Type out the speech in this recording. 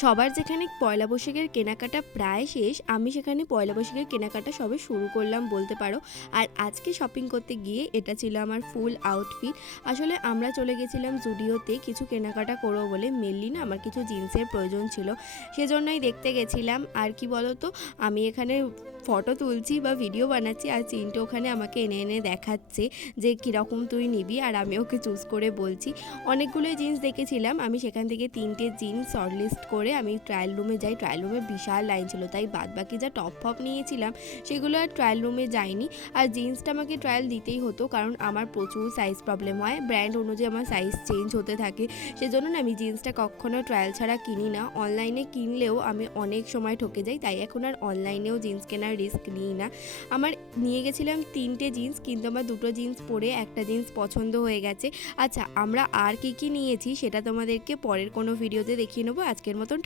সবার যেখানে পয়লা বৈশাখের কেনাকাটা প্রায় শেষ, আমি সেখানে পয়লা বৈশাখের কেনাকাটা সবে শুরু করলাম বলতে পারো। আর আজকে শপিং করতে গিয়ে এটা ছিল আমার ফুল আউটফিট। আসলে আমরা চলে গেছিলাম জুডিওতে কিছু কেনাকাটা করবো বলে, মেনলি না আমার কিছু জিন্সের প্রয়োজন ছিল, সেজন্যই দেখতে গেছিলাম। আর কি বলতো, আমি এখানে ফটো তুলছি বা ভিডিও বানাচ্ছি, আর চিন্টু ওখানে আমাকে এনে এনে দেখাচ্ছে যে কীরকম তুই নিবি, আর আমি ওকে চুজ করে বলছি। অনেকগুলোই জিন্স দেখেছিলাম, আমি সেখান থেকে 3টে জিন্স শর্টলিস্ট করে আমি ট্রায়াল রুমে যাই। ট্রায়াল রুমে বিশাল লাইন ছিল, তাই বাদবাকি যা টপ ফপ নিয়েছিলাম সেগুলো আর ট্রায়াল রুমে যাইনি। আর জিন্সটা আমাকে ট্রায়াল দিতেই হতো, কারণ আমার প্রচুর সাইজ প্রবলেম হয়, ব্র্যান্ড অনুযায়ী আমার সাইজ চেঞ্জ হতে থাকে। সেজন্য না আমি জিন্সটা কখনও ট্রায়াল ছাড়া কিনি না। অনলাইনে কিনলেও আমি অনেক সময় ঠকে যাই, তাই এখন আর অনলাইনেও জিন্স কেনার রিস্ক নিই না। আমার নিয়ে গেছিলাম 3টে জিন্স, কিন্তু আমার 2টো জিন্স পরে একটা জিন্স পছন্দ হয়ে গেছে। আচ্ছা, আমরা আর কি কি নিয়েছি সেটা তোমাদেরকে পরের কোনো ভিডিওতে দেখিয়ে নেবো। আজকের মতন